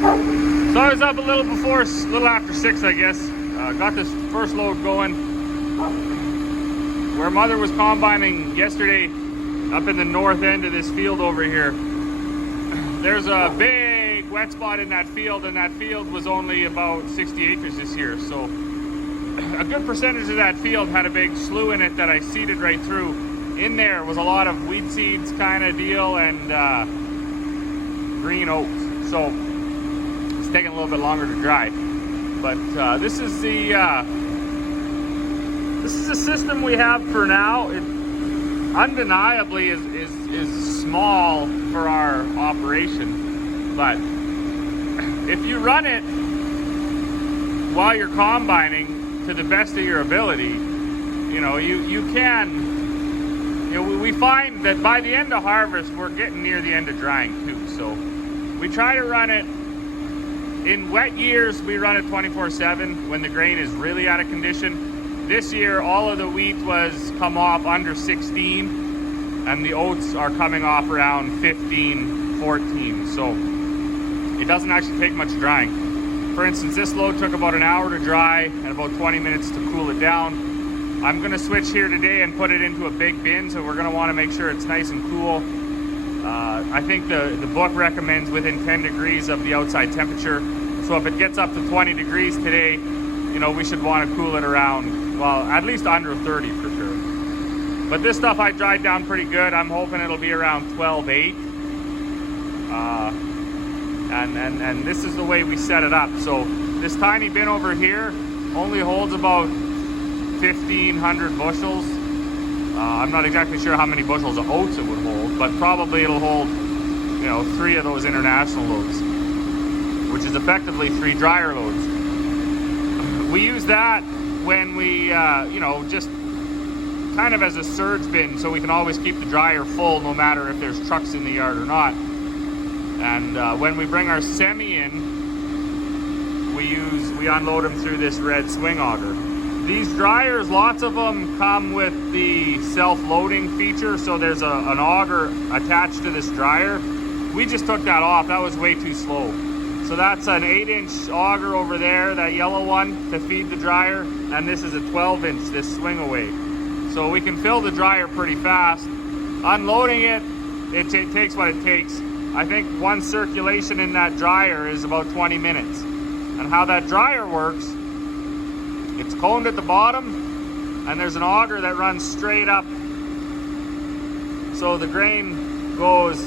So I was up a little after 6, I guess. Got this first load going. Where Mother was combining yesterday, up in the north end of this field over here, there's a big wet spot in that field, and that field was only about 60 acres this year. So a good percentage of that field had a big slough in it that I seeded right through. In there was a lot of weed seeds kind of deal and green oats. So it's taking a little bit longer to dry. But this is a system we have for now. It undeniably is small for our operation, but if you run it while you're combining to the best of your ability, you can. We find that by the end of harvest, we're getting near the end of drying too. So we try to run it in wet years. We run it 24/7 when the grain is really out of condition. This year, all of the wheat was come off under 16, and the oats are coming off around 15, 14. So it doesn't actually take much drying. For instance, this load took about an hour to dry and about 20 minutes to cool it down. I'm gonna switch here today and put it into a big bin, so we're gonna wanna make sure it's nice and cool. I think the book recommends within 10 degrees of the outside temperature. So if it gets up to 20 degrees today, we should wanna cool it around, well, at least under 30 for sure. But this stuff I dried down pretty good. I'm hoping it'll be around 12.8. And this is the way we set it up. So this tiny bin over here only holds about 1,500 bushels. I'm not exactly sure how many bushels of oats it would hold, but probably it'll hold, 3 of those international loads, which is effectively 3 dryer loads. We use that when we, just kind of as a surge bin, so we can always keep the dryer full no matter if there's trucks in the yard or not. And when we bring our semi in, we unload them through this red swing auger. These dryers, lots of them come with the self-loading feature, so there's an auger attached to this dryer. We just took that off. That was way too slow. So that's an 8-inch auger over there, that yellow one, to feed the dryer, and this is a 12-inch, this swing away. So we can fill the dryer pretty fast. Unloading it takes what it takes. I think one circulation in that dryer is about 20 minutes. And how that dryer works, it's coned at the bottom, and there's an auger that runs straight up. So the grain goes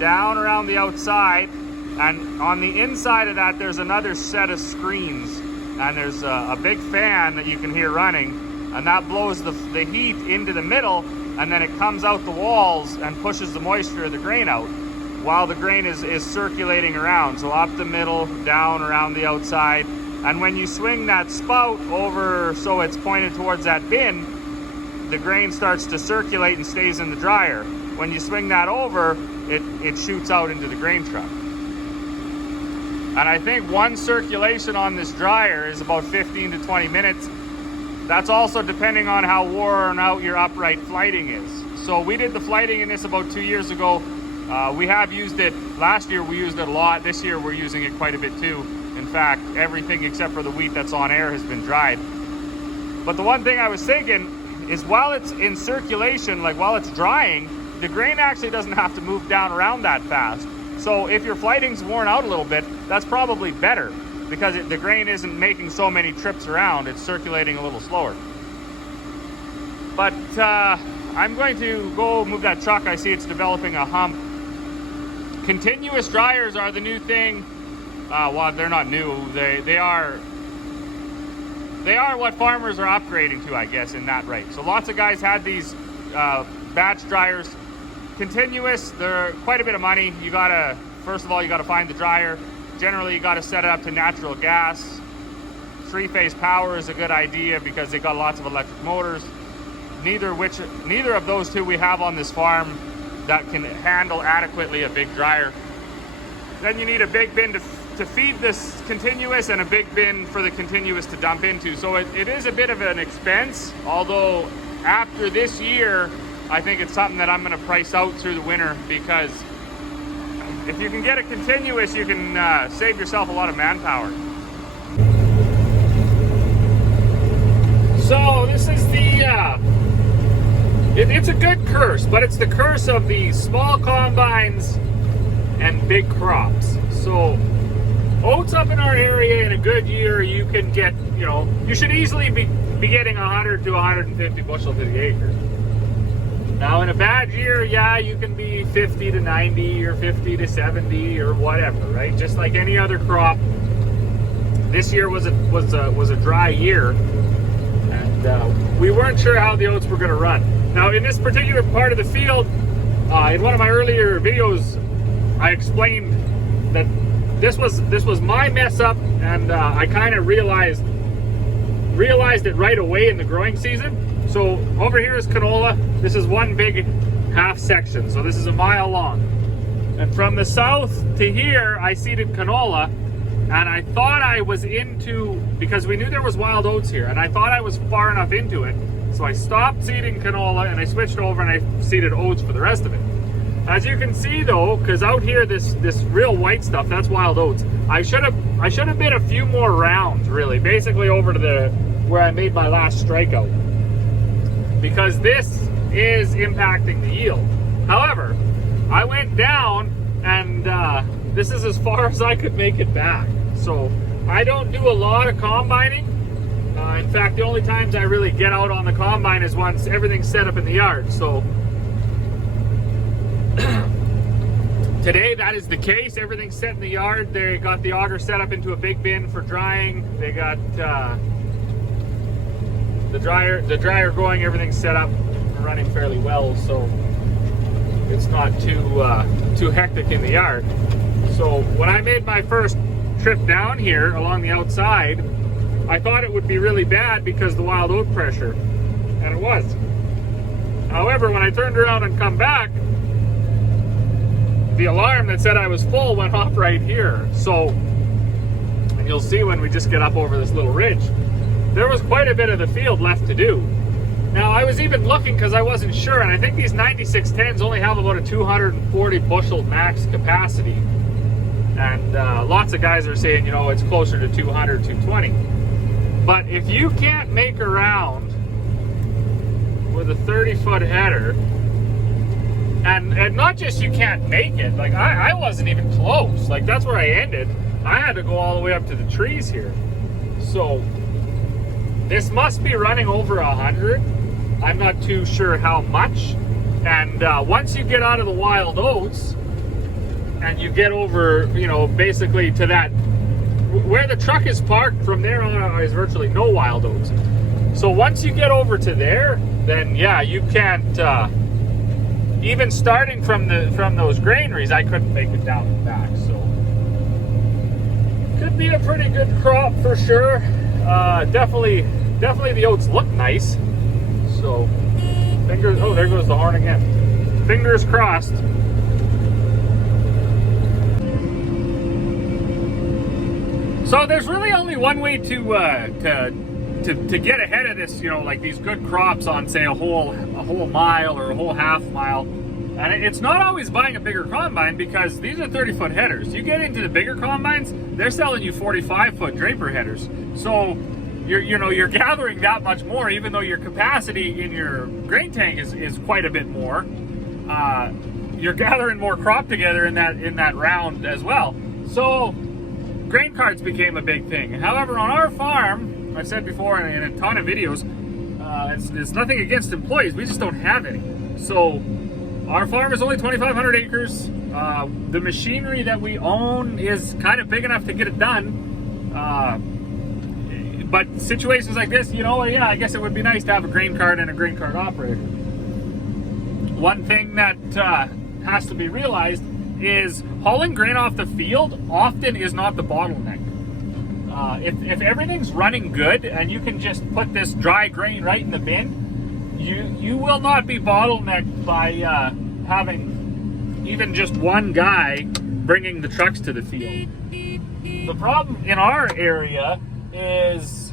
down around the outside, and on the inside of that, there's another set of screens. And there's a big fan that you can hear running, and that blows the heat into the middle, and then it comes out the walls and pushes the moisture of the grain out while the grain is circulating around. So up the middle, down around the outside. And when you swing that spout over so it's pointed towards that bin, the grain starts to circulate and stays in the dryer. When you swing that over, it shoots out into the grain truck. And I think one circulation on this dryer is about 15 to 20 minutes. That's also depending on how worn out your upright flighting is. So we did the flighting in this about 2 years ago. We have used it, last year we used it a lot. This year we're using it quite a bit too. In fact, everything except for the wheat that's on air has been dried. But the one thing I was thinking is while it's in circulation, like while it's drying, the grain actually doesn't have to move down around that fast. So if your flighting's worn out a little bit, that's probably better because the grain isn't making so many trips around, it's circulating a little slower. But I'm going to go move that truck. I see it's developing a hump. Continuous dryers are the new thing. Well, they're not new. They are what farmers are upgrading to, I guess, in that right. So lots of guys had these batch dryers. Continuous, they're quite a bit of money. First of all, you gotta find the dryer. Generally, you gotta set it up to natural gas. 3-phase power is a good idea because they got lots of electric motors. Neither of those two we have on this farm that can handle adequately a big dryer. Then you need a big bin to feed this continuous and a big bin for the continuous to dump into. So it is a bit of an expense, although after this year, I think it's something that I'm gonna price out through the winter because if you can get it continuous, you can save yourself a lot of manpower. So this is it's a good curse, but it's the curse of the small combines and big crops. So oats up in our area in a good year, you can get, you should easily be getting 100 to 150 bushel to the acre. Now in a bad year, yeah, you can be 50 to 90 or 50 to 70 or whatever, right? Just like any other crop. This year was a dry year, and we weren't sure how the oats were going to run. Now in this particular part of the field, in one of my earlier videos, I explained that this was my mess up, and I kind of realized it right away in the growing season. So over here is canola. This is one big half section, so this is a mile long. And from the south to here, I seeded canola, and I thought I was into, because we knew there was wild oats here, and I thought I was far enough into it, so I stopped seeding canola and I switched over and I seeded oats for the rest of it. As you can see though, because out here this real white stuff, that's wild oats. I should have been a few more rounds, really, basically over to where I made my last strikeout, because this is impacting the yield. However, I went down, and this is as far as I could make it back. So I don't do a lot of combining. In fact, the only times I really get out on the combine is once everything's set up in the yard. So today that is the case. Everything's set in the yard. They got the auger set up into a big bin for drying. They got the dryer going. Everything's set up and running fairly well, so it's not too hectic in the yard. So when I made my first trip down here along the outside, I thought it would be really bad because of the wild oat pressure, and it was. However, when I turned around and come back, the alarm that said I was full went off right here. So, and you'll see when we just get up over this little ridge, there was quite a bit of the field left to do. Now, I was even looking because I wasn't sure, and I think these 9610s only have about a 240 bushel max capacity. And lots of guys are saying, it's closer to 200, 220. But if you can't make a round with a 30-foot header, and not just you can't make it, like I wasn't even close. Like that's where I ended. I had to go all the way up to the trees here. So this must be running over 100. I'm not too sure how much. And once you get out of the wild oats and you get over, basically to that, where the truck is parked, from there on is virtually no wild oats. So once you get over to there, then yeah, you can't, even starting from those granaries, I couldn't make it down and back. So could be a pretty good crop for sure. Definitely the oats look nice. So fingers, oh, there goes the horn again. Fingers crossed. So there's really only one way to get ahead of this, like these good crops on, say, a whole mile or a whole half mile. And it's not always buying a bigger combine, because these are 30-foot headers. You get into the bigger combines, they're selling you 45-foot draper headers. So you're gathering that much more, even though your capacity in your grain tank is quite a bit more. You're gathering more crop together in that round as well. So grain carts became a big thing. However, on our farm, I've said before in a ton of videos, it's nothing against employees, we just don't have any. So our farm is only 2,500 acres. The machinery that we own is kind of big enough to get it done. But situations like this, yeah, I guess it would be nice to have a grain cart and a grain cart operator. One thing that has to be realized is hauling grain off the field often is not the bottleneck. If everything's running good and you can just put this dry grain right in the bin, you will not be bottlenecked by having even just one guy bringing the trucks to the field. The problem in our area is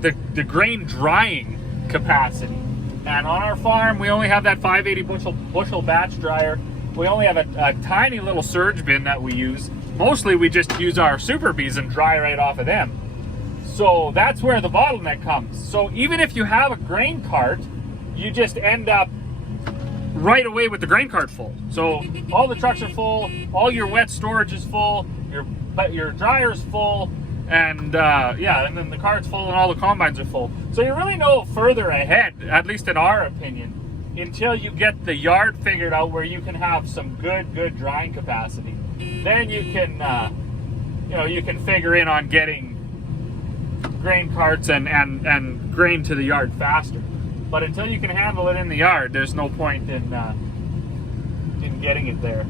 the grain drying capacity. And on our farm, we only have that 580 bushel batch dryer. We only have a tiny little surge bin that we use. Mostly we just use our Super Bees and dry right off of them. So that's where the bottleneck comes. So even if you have a grain cart, you just end up right away with the grain cart full. So all the trucks are full, all your wet storage is full, your dryer's full, and yeah, and then the cart's full and all the combines are full. So you're really no further ahead, at least in our opinion, until you get the yard figured out where you can have some good drying capacity. Then you can, you know, you can figure in on getting grain carts and grain to the yard faster. But until you can handle it in the yard, there's no point in getting it there.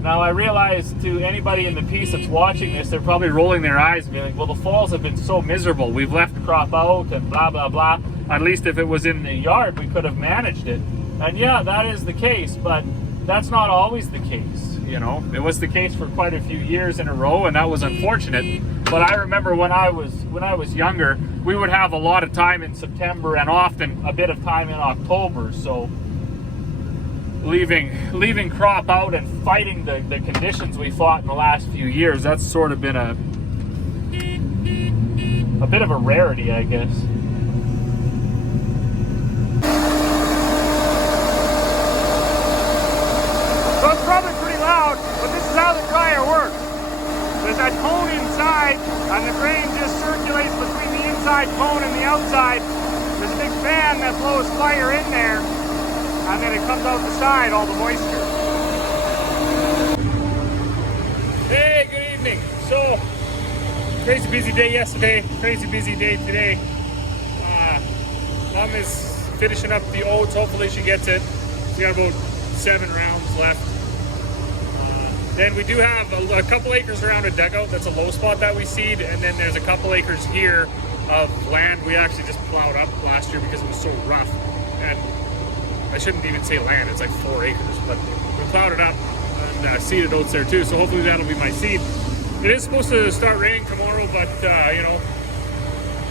Now I realize, to anybody in the piece that's watching this, they're probably rolling their eyes and being like, well, the falls have been so miserable. We've left the crop out and blah, blah, blah. At least if it was in the yard, we could have managed it. And yeah, that is the case, but that's not always the case. You know, it was the case for quite a few years in a row, and that was unfortunate. But I remember when I was younger, we would have a lot of time in September and often a bit of time in October. So leaving crop out and fighting the conditions we fought in the last few years, that's sort of been a bit of a rarity, I guess. So it's probably pretty loud, but this is how the dryer works. There's that cone inside, and the grain just circulates between the inside cone and the outside. There's a big fan that blows fire in there, and then it comes out the side, all the moisture. Hey, good evening. So, crazy busy day yesterday, crazy busy day today. Mom is finishing up the oats. Hopefully she gets it. She got about 7 rounds left. Then we do have a couple acres around a dugout. That's a low spot that we seed. And then there's a couple acres here of land we actually just plowed up last year because it was so rough. And I shouldn't even say land, it's like 4 acres. But we plowed it up and seeded oats there too. So hopefully that'll be my seed. It is supposed to start raining tomorrow, but you know,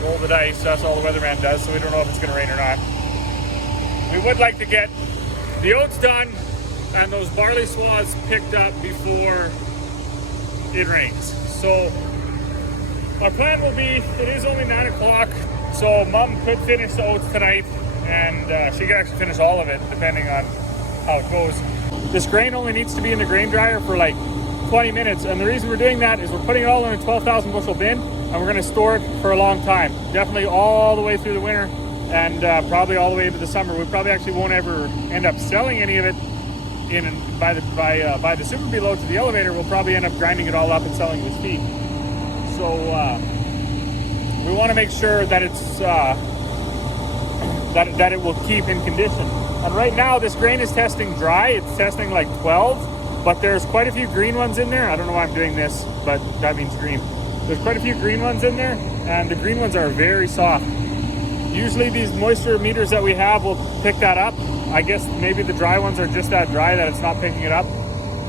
roll the dice. That's all the weatherman does. So we don't know if it's going to rain or not. We would like to get the oats done and those barley swaths picked up before it rains. So our plan will be, it is only 9 o'clock, so Mom could finish the oats tonight, and she could actually finish all of it depending on how it goes. This grain only needs to be in the grain dryer for like 20 minutes, and the reason we're doing that is we're putting it all in a 12,000 bushel bin, and we're going to store it for a long time, definitely all the way through the winter, and probably all the way into the summer. We probably actually won't ever end up selling any of it by the Super Bee load to the elevator. We'll probably end up grinding it all up and selling it as feed. So we want to make sure that it's that it will keep in condition. And right now this grain is testing dry. It's testing like 12, but there's quite a few green ones in there. I don't know why I'm doing this, but that means green. There's quite a few green ones in there, and the green ones are very soft. Usually these moisture meters that we have will pick that up. I guess maybe the dry ones are just that dry that it's not picking it up,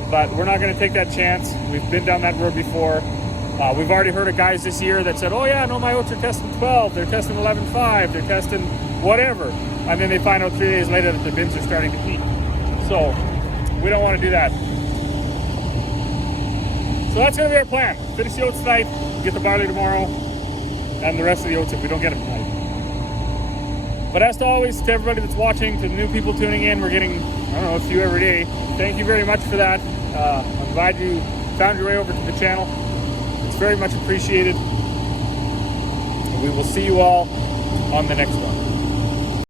but we're not going to take that chance. We've been down that road before. We've already heard of guys this year that said, oh yeah, no, my oats are testing 12, they're testing 11.5, they're testing whatever, and then they find out 3 days later that the bins are starting to peak. So we don't want to do that. So that's going to be our plan. Finish the oats tonight, get the barley tomorrow, and the rest of the oats if we don't get them tonight. But as always, to everybody that's watching, to the new people tuning in, we're getting, I don't know, a few every day. Thank you very much for that. I'm glad you found your way over to the channel. It's very much appreciated. We will see you all on the next one.